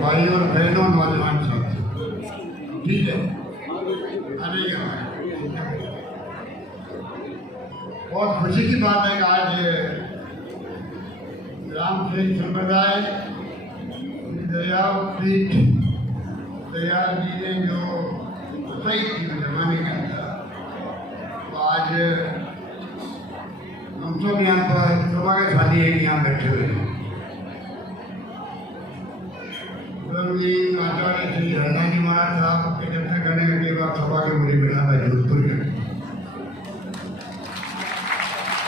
भाई और बहनों, नौजवान साथी, ठीक है। अरे बहुत खुशी की बात है कि आज रामकृष्ण संप्रदाय दयापीठ दयाल जी ने जो सही थी जमाने के अंदर, तो आज हम सब यहाँ पर सौभाग्यशाली है कि यहाँ बैठे हुए हैं। आचार्य श्री हरदास जी महाराज साहब के चर्चा करने के बाद सौभाग्य मुझे मिला था जोधपुर में,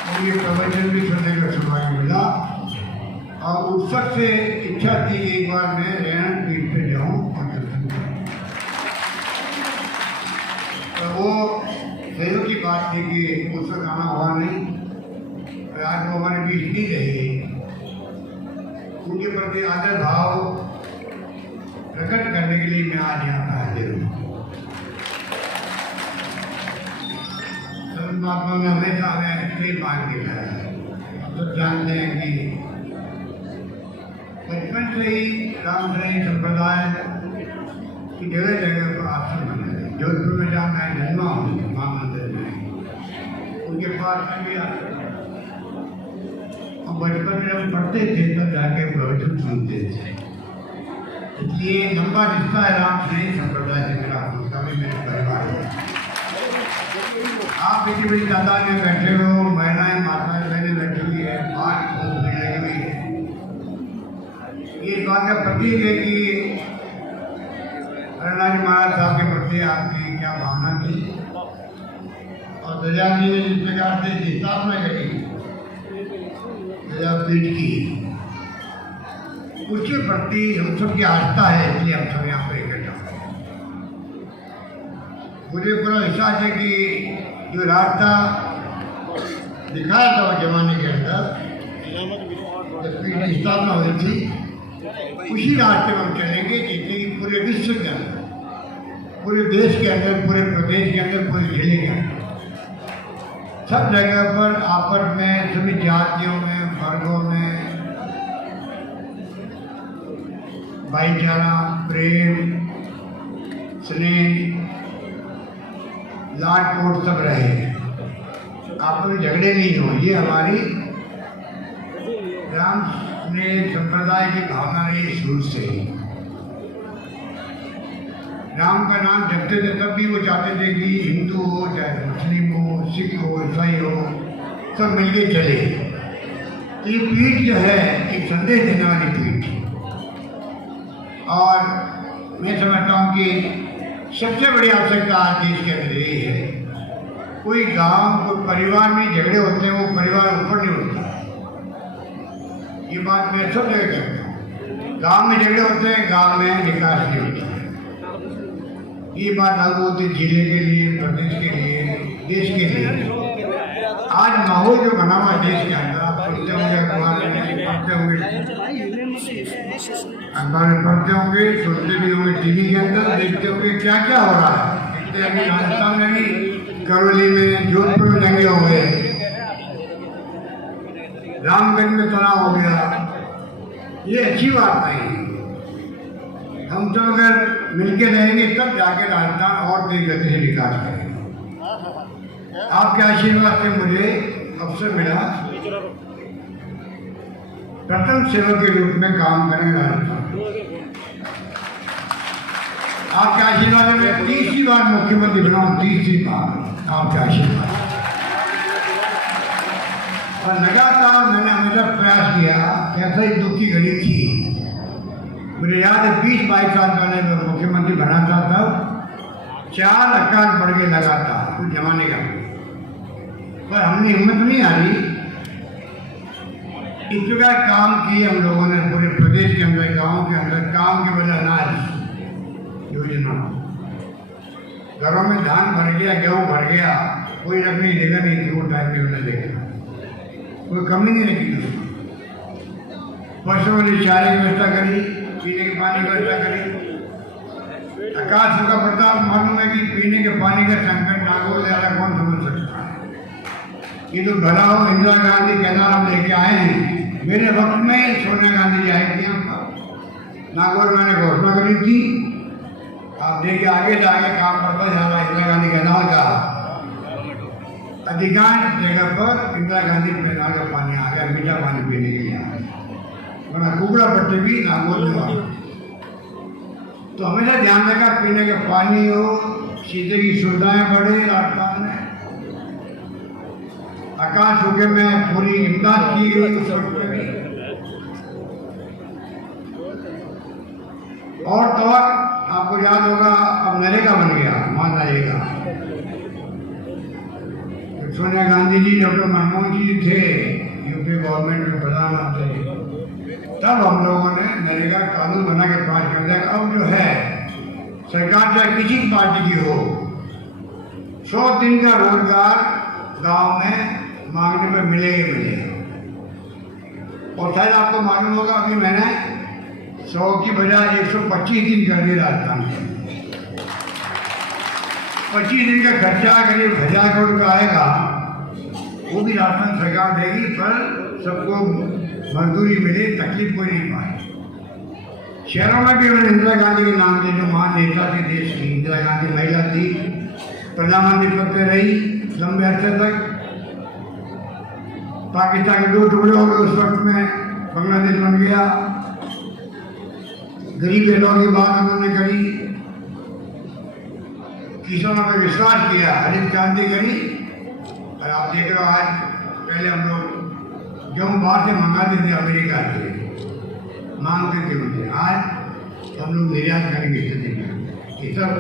और ये प्रवचन भी सुनने का सौभाग्य मिला। और उस वक्त से इच्छा थी एक बार मैं रेहन पीठ पे जाऊँ और दर्शन करूँ। तो वो सहयोग की बात थी कि उस वक्त आना हुआ नहीं, आज वो हमारे बीच नहीं रहे। उनके प्रति आदर भाव प्रकट करने के लिए मैं आज यहाँ पर हाजिर हूँ। महात्मा में हमेशा हमें इसलिए मार्ग दिखाया है। हम सब जानते हैं कि बचपन से ही रामकृष्ण संप्रदाय की जगह जगह पर आश्रम बने थे। जोधपुर में जहाँ मैं जन्मा हूँ, माँ मंदिर में, उनके पास में भी आश्रम। और बचपन में हम पढ़ते थे तब जाके प्रवचन सुनते थे, इसलिए लंबा रिश्ता है रामकृष्ण संप्रदाय से मेरा, उसका भी मेरे परिवार है। आप इतनी बड़ी तादाद में बैठे हो, महिलाएं माताएं बहनें बैठी हुई है, बाहर खूब भीड़ लगी हुई है। ये इस बात का प्रतीक है कि हरदास महाराज साहब के प्रति आपकी क्या भावना थी, और दयाल जी ने जिस प्रकार से स्थापना करी दयापीठ की, उसके प्रति हम सब की आस्था है, इसलिए हम सब यहाँ पर इकट्ठा हैं। मुझे पूरा विश्वास है कि जो रास्ता दिखाया था उस जमाने के अंदर जब पीठ की स्थापना हुई थी, उसी रास्ते में हम चलेंगे जिससे कि पूरे विश्व के अंदर, पूरे देश के अंदर, पूरे प्रदेश के अंदर, पूरे जिले के अंदर, सब जगह पर आपस में, सभी जातियों में, वर्गों में भाईचारा, प्रेम, स्नेह, लाड कोट सब रहे, आपस में झगड़े नहीं हो। ये हमारी रामकृष्ण संप्रदाय की भावना रही शुरू से ही। राम का नाम जपते थे तब भी वो चाहते थे कि हिंदू हो, चाहे मुस्लिम हो, सिख हो, ईसाई हो, सब मिलके चले। ये पीठ जो है एक संदेश देने वाली पीठ, और मैं समझता हूँ कि सबसे बड़ी आवश्यकता आज देश के अंदर यही है। कोई गांव, कोई परिवार में झगड़े होते हैं, वो परिवार ऊपर नहीं उठता। ये बात मैं सब जगह कहता हूँ। गांव में झगड़े होते हैं, गांव में विकास नहीं होता। ये बात लागू होती है जिले के लिए, प्रदेश के लिए, देश के लिए। आज माहौल जो बना हुआ देश के अंदर, आप सुनते होंगे, अखबार में पढ़ते होंगे, सुनते भी होंगे, टीवी के अंदर देखते होंगे क्या क्या हो रहा है। अभी राजस्थान में भी, करौली में, जोधपुर में दंगे हो गए, रामगंज में तनाव हो गया। ये अच्छी बात नहीं। हम तो अगर मिलके रहेंगे तब जाके राजस्थान और तेज गति से विकास करेंगे। आपके आशीर्वाद से मुझे अवसर मिला प्रथम सेवक के रूप में काम करने राजस्थान। आपके आशीर्वाद से मैं तीसरी बार मुख्यमंत्री बना हूँ, तीसरी बार आपके आशीर्वाद। और लगातार मैंने हमेशा प्रयास किया, कैसा ही दुख की घड़ी थी। मुझे याद है 20-22 साल पहले मैं मुख्यमंत्री बना था, तब 4 अकाल पड़ गए लगातार उस जमाने का, पर हमने हिम्मत नहीं हारी। इस प्रकार काम किए हम लोगों ने पूरे प्रदेश के अंदर, गाँव के अंदर, काम के वजह अनाज योजना, घरों में धान भर गया, गेहूँ भर गया, कोई रखने की जगह नहीं थी। वो टाइम में उन्होंने देखा, कोई कमी नहीं रखी। पशुओं ने चारे की व्यवस्था करी, पीने के पानी की व्यवस्था करी। आकाश का प्रताप मालूम है कि पीने के पानी का संकट नागौर ज्यादा कौन समझ सकता है। ये तो भला हो इंदिरा गांधी केदारनाथ लेके आए हैं, मेरे वक्त में सोनिया गांधी जी आई थी यहाँ पर, नागौर मैंने घोषणा करी थी। आप देखिए आगे से आगे काम करता जा रहा है। इंदिरा गांधी कैनाल का अधिकांश जगह पर इंदिरा गांधी कैनाल का पानी आ गया, मीठा पानी पीने के लिए आ गया, वरना कुबड़ा पट्टी भी नागौर में आ। तो हमेशा ध्यान रखा पीने का पानी हो, सीधे की सुविधाएं बढ़े राजस्थान में। आकाश होके में पूरी इमदाद की गई उस वक्त में भी। और तो आपको याद होगा अब नरेगा बन गया, मान नरेगा। सोनिया गांधी जी, डॉक्टर मनमोहन जी थे यूपी गवर्नमेंट में प्रधानमंत्री, तब हम लोगों ने नरेगा कानून बना के पास कर दिया। अब जो है सरकार चाहे किसी पार्टी की हो, 100 दिन का रोजगार गांव में मांगने में मिलेगा मिलेगा। और शायद आपको मालूम होगा अभी मैंने 100 की बजाय 125 दिन कर दिए राजस्थान में। 25 दिन का खर्चा करीब 1000 करोड़ का आएगा, वो भी राजस्थान सरकार देगी, पर सबको मजदूरी मिले, तकलीफ कोई नहीं पाए। शहरों में भी उन्होंने इंदिरा गांधी के नाम के जो महान नेता थी देश की, इंदिरा गांधी महिला थी, प्रधानमंत्री पद पे रही लंबे अरसे तक। पाकिस्तान के 2 टुकड़े हो गए उस वक्त में, बांग्लादेश बन गया। गरीब लोगों की बात उन्होंने करी, किसानों पर विश्वास किया, हरित क्रांति करी। और आप देख रहे हो आज, पहले हम लोग गेहूँ बाहर से मंगाते थे अमेरिका से, मांगते थे उनसे, आज हम लोग निर्यात करेंगे स्थिति में। ये सब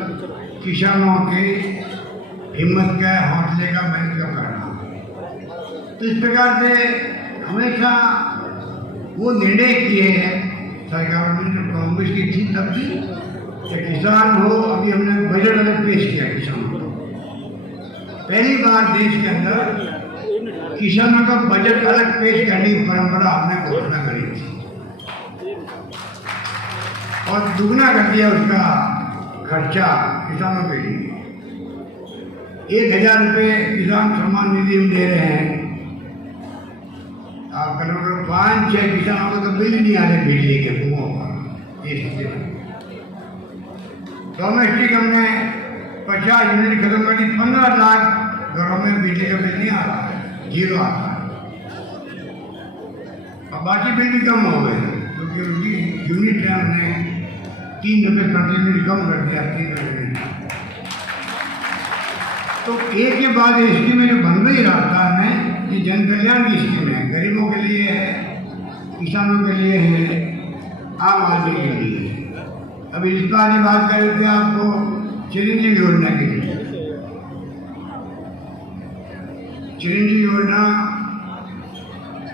किसानों के हिम्मत का, हौसले का, मेहनत का करना। तो इस प्रकार से हमेशा वो निर्णय किए हैं सरकार ने, जो कांग्रेस की थी तब थी, कि किसान हो। अभी हमने बजट अलग पेश किया किसानों को, पहली बार देश के अंदर किसानों का बजट अलग पेश करने की परंपरा हमने घोषणा करी थी, और दुगना कर दिया उसका खर्चा किसानों के लिए। 1000 रुपये किसान सम्मान निधि में दे रहे हैं। आप करोड़ 5-6 किसानों को तो बिल नहीं आ रहे बिजली के कुओं पर। ये डोमेस्टिक हमने 50 यूनिट खत्म कर दी, 15 लाख घरों में बिजली का बिल नहीं आ रहा है, 0 आता है। अब बाकी बिल भी कम हो गए, क्योंकि उनकी यूनिट है हमने 3 रुपये प्रति यूनिट कम कर दिया, 3 रुपये। तो एक के बाद स्कीमें जो बन रही राजस्थान में, ये जन कल्याण की स्कीम है, गरीबों के लिए है, किसानों के लिए है, आम आदमी के लिए। अभी इस बार बात कर रहे थे आपको चिरंजीवी योजना के लिए। चिरंजीवी योजना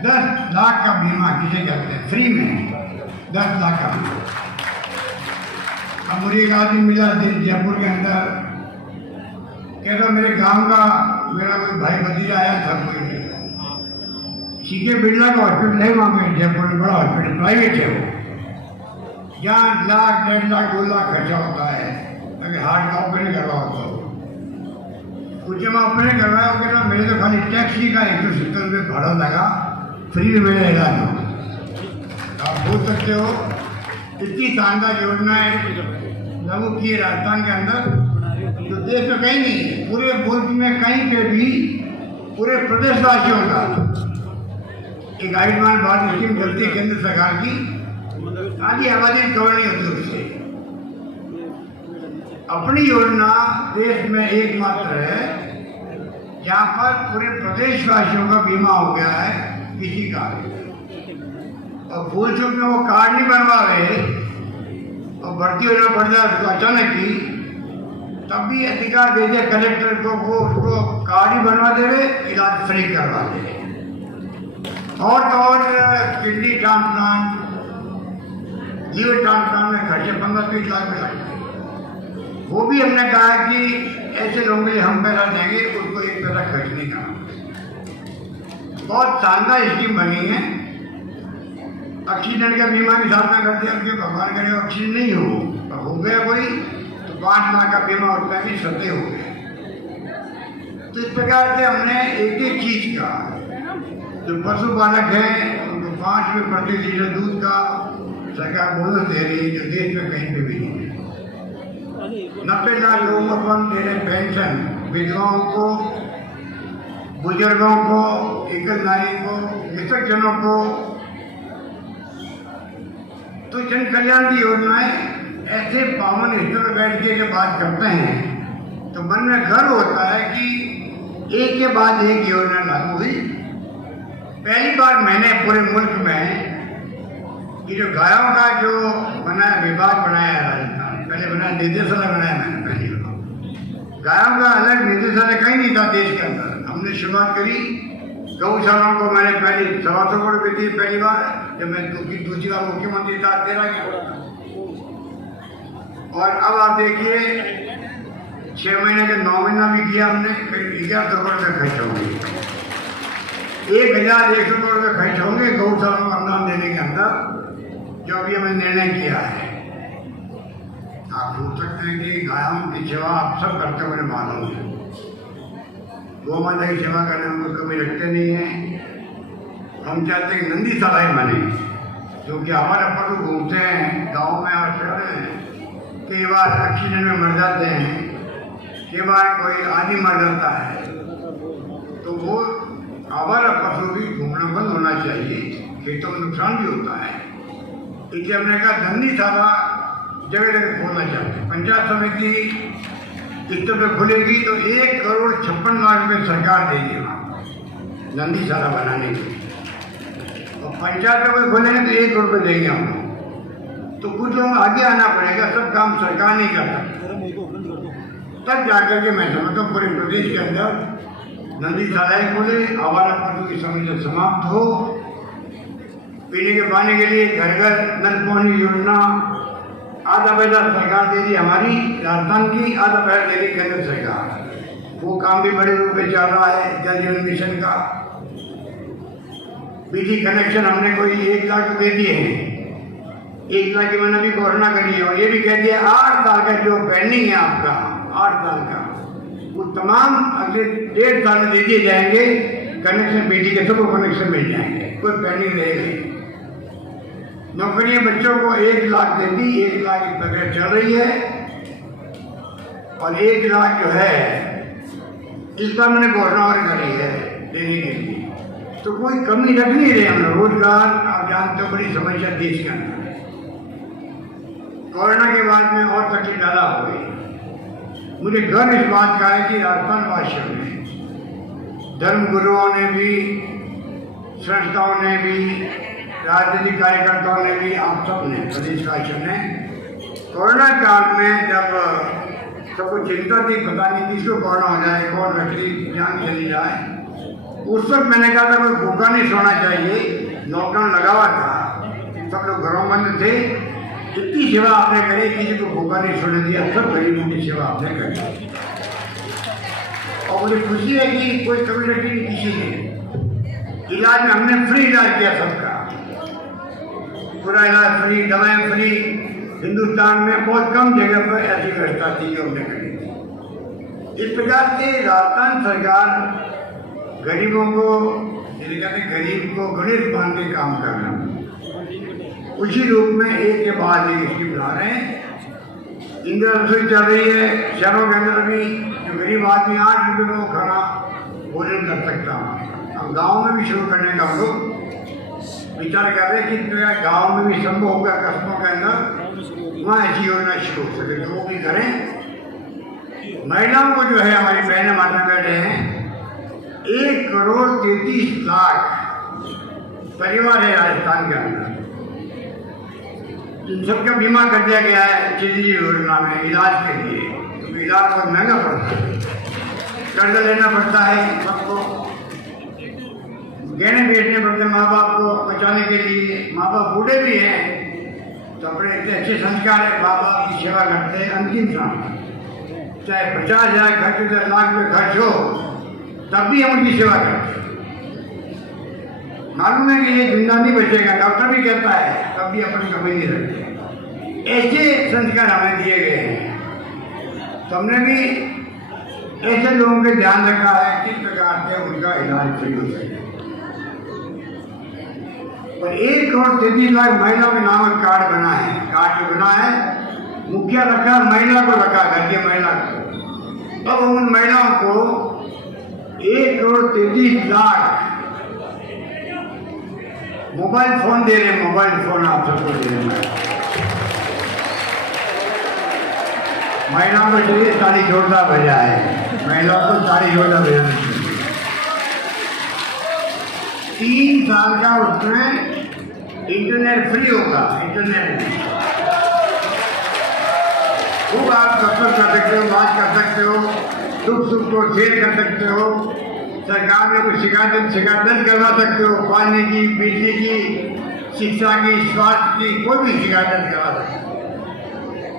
10 लाख का बीमा किसे कहते हैं, फ्री में 10 लाख का बीमा। अब मुझे एक आदमी मिला जयपुर के अंदर, कहता मेरे गांव का मेरा कोई भाई भतीजा आया था, कोई सीके बिरला का हॉस्पिटल है वहाँ पे जयपुर में, बड़ा हॉस्पिटल प्राइवेट है वो, जहाँ 1 लाख 1.5 लाख 2 लाख खर्चा होता है अगर हार्ट का ऑपरेशन करवा होता हो। कुछ जब ऑपरेशन करवाया वो कहना मेरे तो खाली टैक्सी का 170 रुपये भाड़ा लगा, फ्री में मेरा इलाज हो। आप बोल सकते हो इतनी शानदार योजनाएं लागू की है राजस्थान के अंदर, जो देश में कहीं नहीं, पूरे मुल्क में कहीं पे भी पूरे प्रदेशवासियों का एक आयुष्मान भारत स्कीम चलती है केंद्र सरकार की, आधी आबादी कवर नहीं होती उससे। अपनी योजना देश में एकमात्र है जहाँ पर पूरे प्रदेशवासियों का बीमा हो गया है किसी का, और भूल चूक में वो कार्ड नहीं बनवा रहे और भर्ती होना पड़ जाए उसको अचानक ही, तब भी अधिकार दे दिया कलेक्टर को, वो उसको कार्ड ही बनवा दे, इलाज फ्री करवा दे। और तो और किडनी ट्रांसप्लांट, लीवर ट्रांसप्लांट में खर्चे 15-20 लाख में लगते हैं। वो भी हमने कहा कि ऐसे लोगों के लिए हम पैसा देंगे, उसको 1 पैसा खर्च नहीं करना। बहुत शानदार स्कीम बनी है। एक्सीडेंट का बीमा भी साथ में कर दिया, उनके भगवान करे एक्सीडेंट नहीं हो गया कोई तो 5 लाख का बीमा उसमें भी सत्य हो गए। तो इस प्रकार से हमने एक एक चीज का, जो पशुपालक है उनको 5 रुपये प्रति लीटर दूध का सरकार बोनस दे रही है जो देश में कहीं पे भी नहीं है। 90 लाख लोगों को अपन दे रहे पेंशन, विधवाओं को, बुजुर्गों को, एकल नारी को, विसर्जनों को। तो जन कल्याण की योजनाएं ऐसे पावन स्तर पर बैठ के जब बात करते हैं तो मन में गर्व होता है कि एक के बाद एक योजना लागू हुई। पहली बार मैंने पूरे मुल्क में ये जो गायों का जो बनाया विभाग बनाया है राजस्थान, पहले बनाया निदेशालय बनाया मैंने पहली बार। गायों का अलग निदेशालय कहीं नहीं था देश के अंदर। हमने शुरुआत करी गौशालाओं को, मैंने पहली 125 करोड़ रुपये दी पहली बार जब मैं दूसरी बार मुख्यमंत्री था 13 के। और अब आप देखिए 6 महीने के 9 महीना भी किया हमने, करीब 1100 करोड़ रुपये खर्च होंगे, 1100 करोड़ रुपये खर्च होंगे गौशालाओं को अनुदान देने के अंदर, जो अभी हमने निर्णय किया है। आप सोच सकते हैं कि गायों की सेवा आप सब करते हुए मालूम है। गौ माता की सेवा करने में हम कभी रखते नहीं हैं। हम चाहते हैं कि नंदीशाला बने, क्योंकि हमारे पशु घूमते हैं गाँव में और शहर में, कई बार एक्सीडेंट में मर जाते हैं, कई बार कोई आदमी मर जाता है, तो वो हमारा पशु भी घूमना बंद होना चाहिए, खेतों में नुकसान भी होता है। इसलिए हमने कहा नंदीशाला जगह जगह खोलना चाहते हैं। पंचायत समिति स्तर पर खुलेगी तो 1,56,00,000 रुपये सरकार देगी वहाँ नंदीशाला बनाने के लिए, और पंचायत में खोलेंगे तो 1 करोड़ रुपये देंगे हम। तो कुछ लोग आगे आना पड़ेगा, सब काम सरकार नहीं कर सकती। तब जाकर के मैं समझता हूँ पूरे प्रदेश के अंदर नंदीशाला खुले, आवारा पशु की समस्या समाप्त हो, पीने के पानी के लिए घर घर नल पानी योजना आधा पैसा सरकार दे दी हमारी राजस्थान की, आधा पैसा दे दी केंद्र सरकार। वो काम भी बड़े रूप में चल रहा है। जल जीवन मिशन का बिजली कनेक्शन हमने कोई 1 लाख दे दिए हैं, 1 लाख की मैंने भी घोषणा करी है। और ये भी कह दिया 8 साल का जो पेंडिंग है आपका, 8 साल का, वो तमाम अगले 1.5 साल में दे दिए जाएंगे। कनेक्शन बिजली के सबको कनेक्शन मिल जाएंगे, कोई पेंडिंग रहेगी। नौकरियां बच्चों को 1 लाख दे दी, 1 लाख की प्रक्रिया चल रही है। और 1 लाख जो है इस बार मैंने घोषणा और करी है देने के लिए, तो कोई कमी रख नहीं रहे हम लोग। रोजगार आप जानते हो बड़ी समस्या देश के अंदर, कोरोना के बाद में और तकलीफ ज़्यादा हो गई। मुझे गर्व इस बात का है कि राजस्थान वासियों ने, धर्म गुरुओं ने भी, संस्थाओं ने भी, राजनीतिक कार्यकर्ताओं ने भी, आप सब ने, प्रदेशवासियों ने कोरोना काल में जब सबको चिंता थी, पता नहीं किसको कोरोना हो जाए, कौन व्यक्ति जान चली जाए, उस वक्त मैंने कहा था कोई भूखा नहीं सोना चाहिए। लॉकडाउन लगा हुआ था, सब लोग घरों बंद थे, जितनी सेवा आपने करी, किसी को भूखा नहीं सोने दिया, सब गरीबों की सेवा आपने करी। और मुझे खुशी है कि कोई कमी रखी नहीं किसी ने। इलाज में हमने फ्री इलाज किया सबका, पूरा इलाज फ्री, दवाएं फ्री। हिंदुस्तान में बहुत कम जगह पर ऐसी व्यवस्था थी जो हमने करी थी। इस प्रकार से राजस्थान सरकार गरीबों को, जिसे कहते हैं गरीब को गणेश मान के काम करना, उसी रूप में एक के बाद एक स्कीम ला रहे हैं। इंदिरा रसोई चल रही है शहरों के अंदर भी, जो गरीब आदमी 8 रुपये में वो खाना भोजन कर सकता है। अब गाँव में भी शुरू करने का हम लोग विचार कर रहे हैं कि गाँव में भी संभव होगा, कस्बों के अंदर वहाँ ऐसी योजना शुरू हो सके तो वो भी करें। महिलाओं को जो है, हमारी बहनें माता बैठे हैं, 1,33,00,000 परिवार है राजस्थान के अंदर, इन सबका बीमा कर दिया गया है चिरंजीवी योजना में इलाज के लिए। तो इलाज बहुत महंगा पड़ता है, कर्ज लेना पड़ता है, सबको गहने बेचने पड़ते हैं माँ बाप को बचाने के लिए। माँ बाप बूढ़े भी हैं तो अपने इतने अच्छे संस्कार है, माँ बाप की सेवा करते हैं अंतिम समय, चाहे 50,000 खर्च हो, 1 लाख रुपये खर्च हो, तब भी हम उनकी सेवा करते हैं। मालूम है कि ये जिंदा नहीं बचेगा, डॉक्टर भी कहता है, तब भी अपन कमी नहीं रखते। ऐसे संस्कार हमें दिए गए हैं, तो हमने भी ऐसे लोगों के ध्यान रखा है किस प्रकार से उनका इलाज फ्री हो सके। और 1,33,00,000 महिलाओं के नाम का कार्ड बना है। कार्ड जो बना है मुखिया रखा, महिला को रखा, घर की महिला को। अब उन महिलाओं को 1,33,00,000 मोबाइल फोन दे रहे हैं। मोबाइल फोन आप सबको दे रहे हैं। महिलाओं को चाहिए सारी जोड़ता भेजा है। महिलाओं को सारी जोड़ता भेजना चाहिए। 3 साल का उसमें इंटरनेट फ्री होगा। इंटरनेट खूब आप कसरत कर सकते हो, बात कर सकते हो, सुख सुख को शेयर कर सकते हो। सरकार में कोई शिकायत दर्ज करवा सकते हो। पानी की, बिजली की, शिक्षा की, स्वास्थ्य की, कोई भी शिकायत दर्ज करवा सकते हो।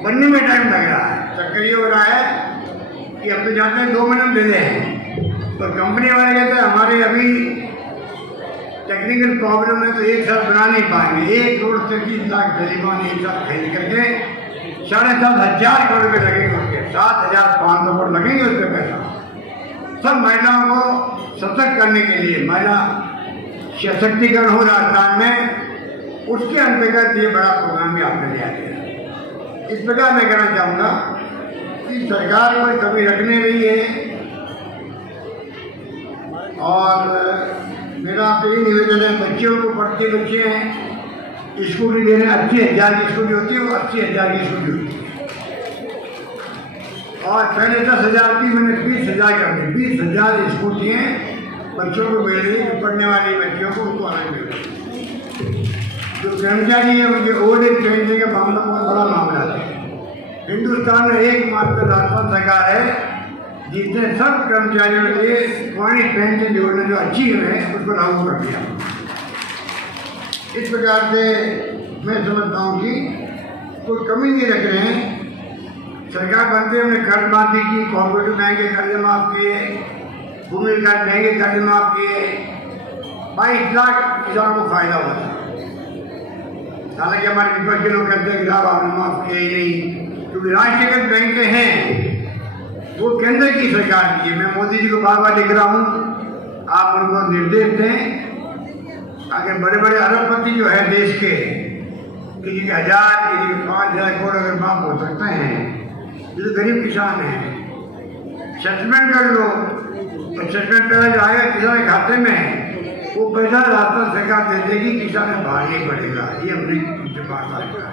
बनने में टाइम लग रहा है। चक्कर ये हो रहा है कि अब तो जाते हैं 2 महीने में दे दें, तो कंपनी वाले कहते हैं हमारे अभी टेक्निकल प्रॉब्लम है तो 1 साल बना नहीं पाएंगे। 1,33,00,000 टेलीफोन एक साथ खरीद करके 7,500 करोड़ रुपये लगेंगे उसके। 7,500 करोड़ लगेंगे उसके पैसा। सब महिलाओं को सशक्त करने के लिए, महिला सशक्तिकरण हो राजस्थान में, उसके अंतर्गत ये बड़ा प्रोग्राम भी आपने लिया गया। इस प्रकार मैं कहना चाहूँगा कि सरकार कोई कमी रखने रही है। और मेरा आपसे ये निवेदन है, बच्चों को, पढ़ते बच्चे हैं, स्कूटी देने 80,000 की स्कूटी होती है, वो 80,000 की स्कूटी होती है। और पहले 10,000 की, मैंने 20,000 कर दी। 20,000 स्कूटियाँ बच्चों को मिल रही है। पढ़ने वाले बच्चों को उनको अलग मिल रही है। जो कर्मचारी है उनके ओल्ड एज पेंशन का मामला बहुत बड़ा मामला है। हिंदुस्तान में एकमात्र राजस्थान सरकार है जिसने सब कर्मचारियों के लिए पुरानी पेंशन योजना जो अच्छी है उसको लागू कर दिया। इस प्रकार से मैं समझता हूँ कि कोई कमी नहीं रख रहे हैं। सरकार बनते हुए कर्ज माफी की, कॉर्पोरेटिव बैंक के कर्ज माफ किए, भूमि विकास बैंक के कर्ज माफ किए, 22 लाख किसानों को फायदा होता है। हालांकि हमारे विपक्ष के लोग कहते हैं कि साहब आपने माफ किया ही नहीं, क्योंकि राष्ट्रीयकृत बैंक हैं वो केंद्र की सरकार की है। मैं मोदी जी को बार बार लिख रहा हूँ, आप उनको निर्देश दें। अगर बड़े बड़े अरबपति जो है देश के, किसी के 1,000 किसी के 5,000 करोड़ अगर माफ हो सकते हैं, जो गरीब किसान हैं, सेटलमेंट कर लो। और सेटलमेंट पैसा जो आएगा किसान के खाते में, वो पैसा राजस्थान सरकार दे देगी, किसान में बाहर नहीं पड़ेगा। ये हमने बात कहा।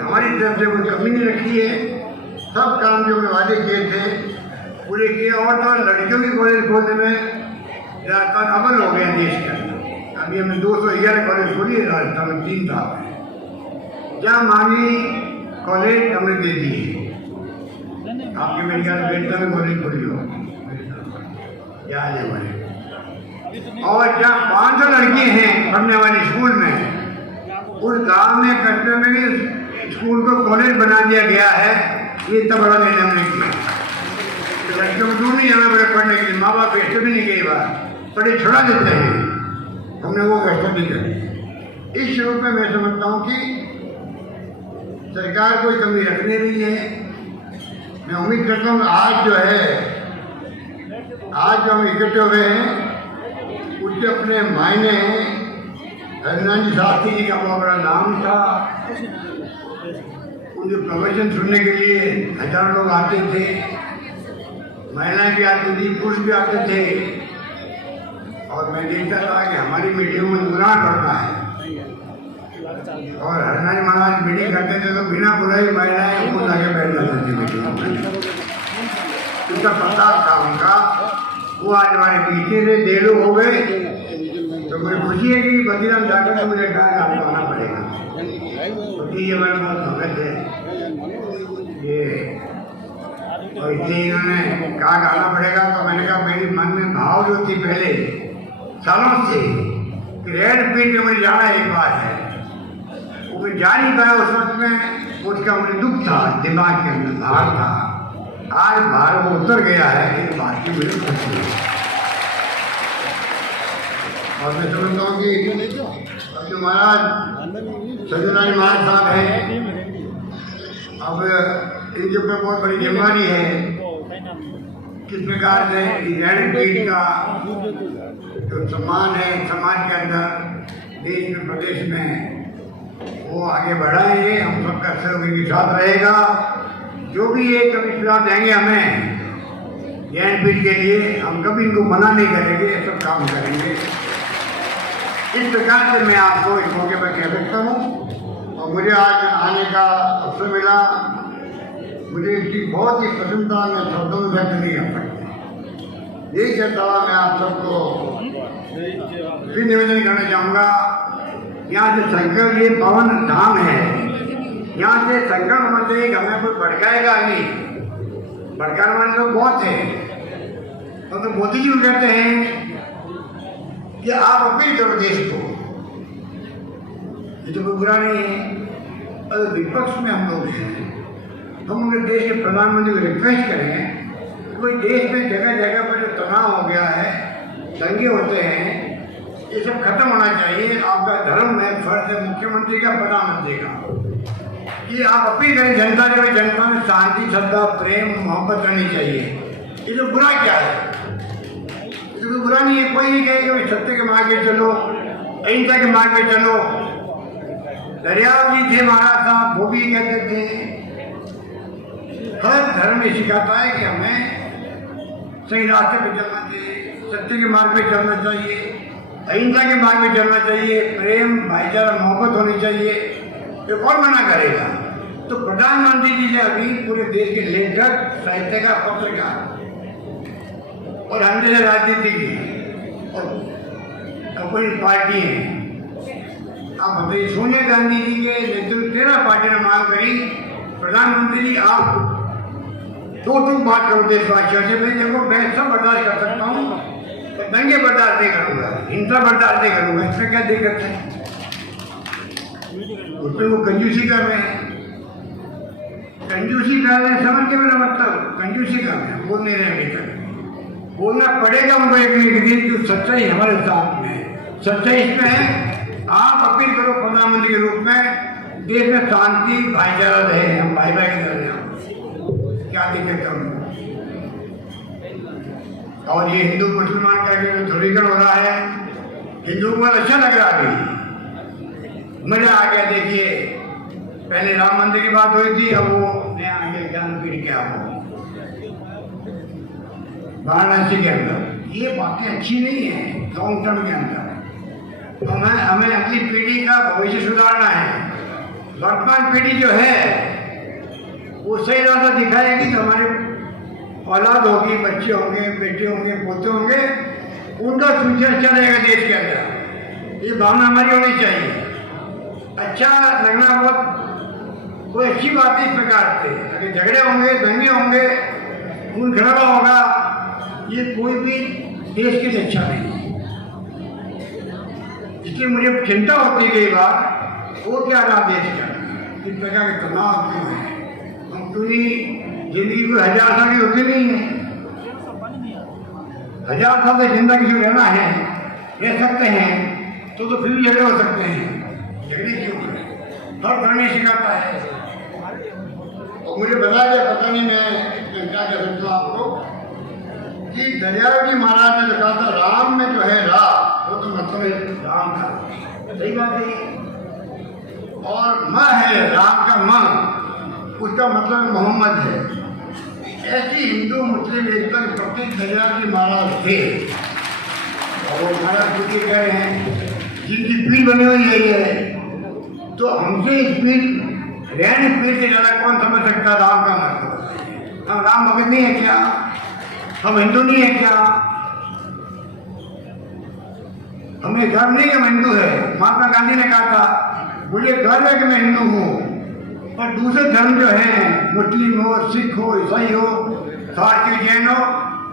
हमारी तरफ से कोई कमी नहीं रखी है। सब काम जो वादे किए थे पूरे किए। और तो लड़कियों की कॉलेज खोलने में राजस्थान अमल हो गया देश के अंदर। अभी हमने 211 कॉलेज खोली है राजस्थान में 3 साल में। जहाँ मांगी कॉलेज हमने दे दी है। आपके मेरे ख्याल बेटा में कॉलेज खोली हो याद है हमारे। और जहाँ 500 लड़के हैं पढ़ने वाले स्कूल में, उस गांव में कस्बे में भी स्कूल को कॉलेज बना दिया गया है। ये इतना बड़ा निर्णय हमने किया। तो लड़कियों को दूर नहीं जाना पड़े पढ़ने के लिए। माँ बाप भेजते भी नहीं कई बार, पढ़े छुड़ा देते हैं। हमने वो व्यवस्था नहीं करी। इस रूप में मैं समझता हूँ कि सरकार कोई कमी रख नहीं रही है। मैं उम्मीद करता हूँ आज जो है, आज जो हम इकट्ठे हुए हैं उसके अपने मायने हैं। हरिनाथ शास्त्री जी का बहुत बड़ा नाम था। उनके प्रवचन सुनने के लिए हजारों लोग आते थे, महिलाएं भी आती थी, पुरुष भी आते थे। और मैं देखता था कि हमारी मीटिंग में नुकसान पड़ता है। और हरिनाथ महाराज मीटिंग करते थे तो बिना बुलाई महिलाएं खुद आगे बैठ जाती थी मीटिंग में। उनका प्रताप था उनका। वो आज हमारे पीछे से 1.5 लोग हो गए। तो मुझे खुशी है कि बद्रीराम ठाकुर ने मुझे कहा कि आपको आना पड़ेगा, क्योंकि ये मेरा बहुत भगत है ये। और इसलिए इन्होंने कहा आना पड़ेगा। तो मैंने कहा मेरी मन में भाव जो थी पहले सालों से कि रेड पीट के मुझे जाना एक बात है, वो मैं जा नहीं पाया उस वक्त में। उसका मुझे दुख था, दिमाग के अंदर भार था। आज भार वो उतर गया है, एक बात की मुझे खुशी है। और मैं समझता हूँ कि अब जो महाराज सत्यनारायण महाराज साहब हैं, अब इनके ऊपर बहुत बड़ी जिम्मेदारी है। किस प्रकार से रेड पीट का जो सम्मान है समाज के अंदर, देश में प्रदेश में वो आगे बढ़ाएंगे। हम सबका सहयोग इनके साथ रहेगा। जो भी ये कभी सुझाव देंगे हमें ज्ञानपीठ के लिए, हम कभी इनको मना नहीं करेंगे, ये सब काम करेंगे। इस प्रकार से मैं आपको इस मौके पर कह सकता हूँ। और मुझे आज आने का अवसर मिला, मुझे इसकी बहुत ही प्रसन्नता में शब्दों में व्यक्त नहीं कर सकता। यही कहता हुआ मैं आप सबको फिर निवेदन करना चाहूँगा, यहाँ से संकल्प ये पवन धाम है, यहाँ से संकल्प मंत्री हमें कोई भड़काएगा नहीं। भड़काने वाले लोग बहुत हैं। तो मोदी जी कहते हैं कि आप अपील करो देश को, ये तो कोई बुरा नहीं है। अगर विपक्ष में हम लोग हैं, हम उनके देश के प्रधानमंत्री को रिक्वेस्ट करें, कोई देश में जगह जगह पर जो तनाव हो गया है, दंगे होते हैं, ये सब खत्म होना चाहिए। आपका धर्म है, फर्ज है मुख्यमंत्री का, प्रधानमंत्री का, कि आप अपील करें जनता जो है, जनता में शांति, श्रद्धा, प्रेम, मोहब्बत रहनी चाहिए। ये तो बुरा क्या है? ये तो बुरा नहीं है। कोई नहीं कहेगा कि सत्य के मार्ग पे चलो, अहिंसा के मार्ग पे चलो। दरियाव जी थे महाराज साहब, वो भी कहते थे हर धर्म ये सिखाता है कि हमें सही रास्ते पे चलना चाहिए, सत्य के मार्ग पे चलना चाहिए, अहिंसा के मार्ग पे चलना चाहिए, प्रेम, भाईचारा, मोहब्बत होनी चाहिए। ये कौन मना करेगा? तो प्रधानमंत्री जी ने अभी पूरे देश के लेखक, साहित्यकार, पत्रकार और हम जैसे राजनीतिक और कोई पार्टी है, आप बताइए, सोनिया गांधी जी के नेतृत्व 13 पार्टी ने मांग करी, प्रधानमंत्री जी आप दो बात करो देशवासियों से। मैं देखो, मैं सब बर्दाश्त कर सकता हूँ, तो दंगे बर्दाश्त नहीं करूँगा, हिंसा बर्दाश्त नहीं करूँगा। इसमें क्या दिक्कत है? उसमें वो कंजूसी कर रहे हैं, कंजूसी कर रहे हैं, समझ के मेरा मतलब कंजूसी कर रहे हैं, बोल नहीं रहे अभी तक। बोलना पड़ेगा उनको एक दिन, जो सच्चाई हमारे साथ में है। सच्चाई इसमें है, आप अपील करो प्रधानमंत्री के रूप में, देश में शांति, भाईचारा रहे, हम भाई भाई की तरह, क्या दिक्कत है? और ये हिंदू मुसलमान का जो ध्रुवीकरण हो रहा है, हिंदू को अच्छा लग रहा है, मजा आ गया। देखिए, पहले राम मंदिर की बात हुई थी, अब वो नया आगे ज्ञानपीठ क्या हो वाराणसी के अंदर। ये बातें अच्छी नहीं है लॉन्ग टर्म के अंदर। हमें अगली पीढ़ी का भविष्य सुधारना है। वर्तमान पीढ़ी जो है वो सही रास्ता दिखाएगी, तो हमारे औलाद होगी, बच्चे होंगे, बेटे होंगे, पोते होंगे, उनका फ्यूचर अच्छा रहेगा देश के अंदर। ये भावना हमारी होनी चाहिए। अच्छा लगना बहुत कोई अच्छी बात है इस प्रकार से। अगर झगड़े होंगे, दंगे होंगे, खून खराबा होगा, ये कोई भी देश के लिए अच्छा नहीं है। इसलिए मुझे चिंता होती है कई बार, वो क्या रहा देश का, इस प्रकार के तनाव क्यों है? हम पूरी जिंदगी कोई 1000 साल की होती नहीं है। 1000 साल से जिंदगी से रहना है, रह सकते हैं, तो फिर भी झगड़े हो सकते हैं। झगड़े क्यों करें? हर धर्म सिखाता है। और मुझे बताया गया, पता नहीं मैं क्या कह सकता हूँ आपको, कि दरियाव जी महाराज ने कहा था राम में जो है रा, वो तो मतलब है राम का, सही बात है। और म है राम का म, उसका मतलब मोहम्मद है। ऐसी हिंदू मुस्लिम एकता के प्रतीक दरियाव जी महाराज थे। और वो महाराज कुछ कह रहे हैं, जिनकी पीठ बनी हुई यही है, तो हमसे इस पीठ रहने पीठ से ज़्यादा कौन समझ सकता राम का मतलब? हम राम भगत नहीं है क्या? हम हिंदू नहीं है क्या? हमें गर्व नहीं है हम हिंदू है। महात्मा गांधी ने कहा था, मुझे गर्व है कि मैं हिंदू हूँ, पर दूसरे धर्म जो है, मुस्लिम हो, सिख हो, ईसाई हो, पारसी, जैन हो,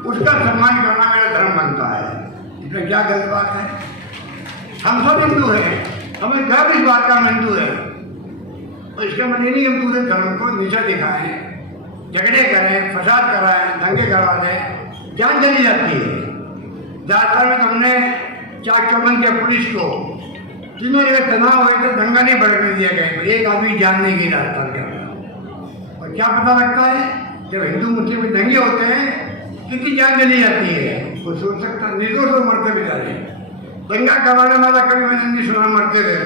उसका सम्मान करना मेरा धर्म बनता है। इसमें क्या गलत बात है? हम सब हिंदू हैं, हमें गर्व इस बात का हम हिंदू है। और इसका मतलब नहीं हम दूसरे धर्म को नीचा दिखाएं, झगड़े करें, फसाद कराएं, दंगे करवा दें, जान चली जाती है। ज़्यादातर में हमने चाक चौबंद किया पुलिस को, तीनों जगह तनाव हुए थे, दंगा नहीं भड़कने दिया गया, एक आदमी जान नहीं गई रास्ता के अंदर। और क्या पता लगता है, जब हिंदू मुस्लिम में दंगे होते हैं, कितनी जान चली जाती है, कोई सोच सकता, निर्दोष लोग मरते बेचारे। दंगा करवाने वाला कभी मैंने नहीं सुना मरते रहे।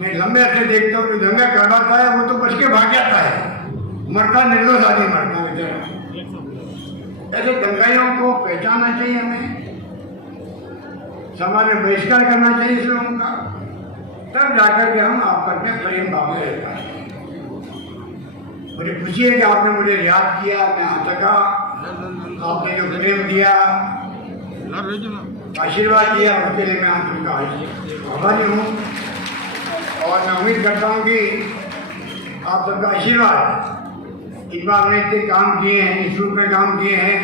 मैं लंबे से देखता हूँ, जो दंगा करवाता है वो तो बच के भाग जाता है, मरता निर्दोष आदमी मरता बेचारा। ऐसे दंगाइयों को पहचानना चाहिए, हमें समाज में बहिष्कार करना चाहिए इस लोगों का, तब जाकर के हम आप करते प्रेम भाव में रहता है। मुझे खुशी है कि आपने मुझे याद किया, मैं आ सका, आपने जो प्रेम दिया, आशीर्वाद दिया, उसके लिए मैं आपका आभारी हूँ। और मैं उम्मीद करता हूँ कि आप सबका आशीर्वाद, इस बार हमने इतने काम किए हैं, इस रूप में काम किए हैं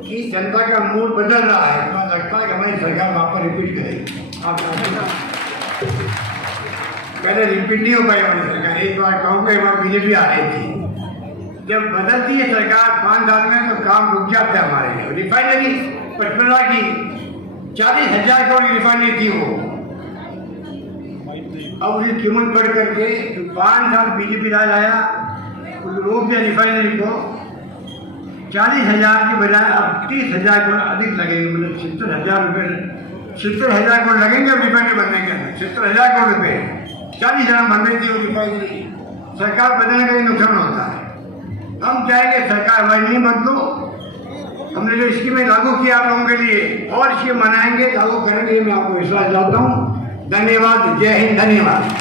कि जनता का मूड बदल रहा है। तो लगता है कि हमारी सरकार वापस रिपीट करेगी। आप पहले रिपीट नहीं हो पाई हमारी सरकार, एक बार कहूँ कि एक बार बीजेपी आ रही थी, जब बदलती है सरकार 5 साल में तो काम रुक जाता है हमारे लिए। रिफाइनरी पटना की 40,000 करोड़ की रिफाइनरी थी वो, अब उसकी कीमत बढ़ करके तो 5 साल बीजेपी राज आया, रोक दिया रिफाइनरी को। 40,000 की बजाय अब 30,000 करोड़ अधिक लगेंगे, मतलब 70,000 करोड़ लगेंगे अब रिफाइनरी बनने के अंदर। 70,000 करोड़ रुपये 40,000 बन रही थी वो रिफाइनरी। सरकार बदलने का ही नुकसान होता है। हम चाहेंगे सरकार हमारी नहीं बदलो, हमने जो स्कीमें लागू की आप लोगों के लिए और स्कीम बनाएंगे, लागू करेंगे, मैं आपको विश्वास दिलाता हूँ। धन्यवाद, जय हिंद, धन्यवाद।